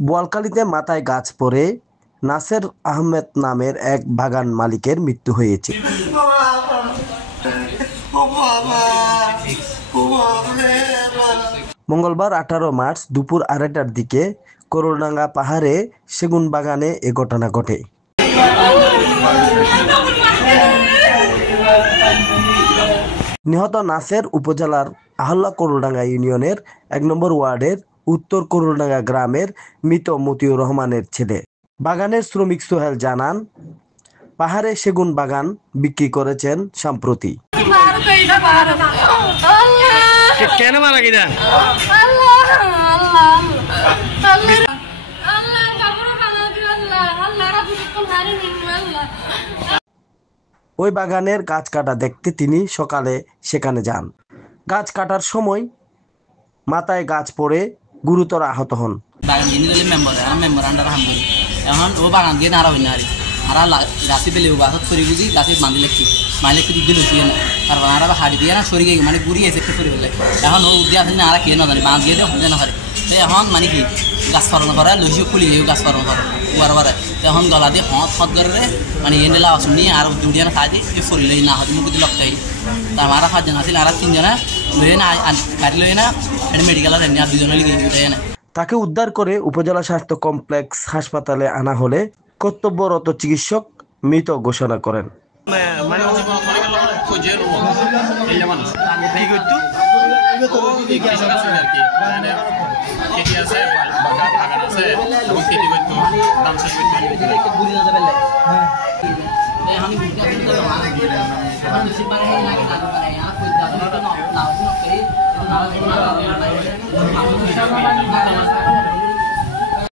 বোয়ালখালীতে মাথায় গাছ পড়ে নাসের আহমেদ নামের এক বাগান মালিকের মৃত্যু হয়েছে। মঙ্গলবার 18 মার্চ দুপুর 2টার দিকে করলডাঙ্গা পাহাড়ে সেগুন বাগানে এ ঘটনা ঘটে। নিহত নাসের উপজেলার আহল্লা করলডাঙ্গা ইউনিয়নের 1 নম্বর ওয়ার্ডের উত্তর করলডাঙ্গা গ্রামের মৃত মতিউর রহমানের ছেলে। বাগানের শ্রমিক সোহেল জানান, পাহাড়ে সেগুন বাগান বিক্রি করেছেন সম্প্রতি। কেন মারা গেলেন? ওই বাগানের গাছ কাটা দেখতে তিনি সকালে সেখানে যান। গাছ কাটার সময় মাথায় গাছ পড়ে গুরুতর আহত হন। বাগান গিয়ে মেম্বার আন্ডার হামদুল এখন ও বাগান গিয়ে নাড়া হই না আর গাছে পেলে ও গাছত সরি বুঝি গাছে বাঁধি লেখি মাইলে একটু দুধ লুচিয়ে না তারপর আর হাড়ি দিয়ে না সরি গিয়ে মানে গুড়িয়ে এসে একটু সরি ফেলে এখন ও উদ্দে আসেন না আর কে না জানি বাঁধ দিয়ে দিয়ে হতে না পারে এখন মানে কি গাছ ফরণ করে লুচিও খুলি যাই গাছ ফরণ করে বারবার তখন গলা দিয়ে হত করে মানে এনে আসুন নিয়ে আর দুড়িয়া না খাই দিয়ে ফরিলে না হাতে মুখ দিয়ে লকটাই তার আর 5 জন আসলে আর 3 জনা লয়ে না গাড়ি লয়ে না মেডিকেল আর 2 জনে লিখে না। তাকে উদ্ধার করে উপজেলা স্বাস্থ্য কমপ্লেক্স হাসপাতালে আনা হলে কর্তব্যরত চিকিৎসক মৃত ঘোষণা করেন।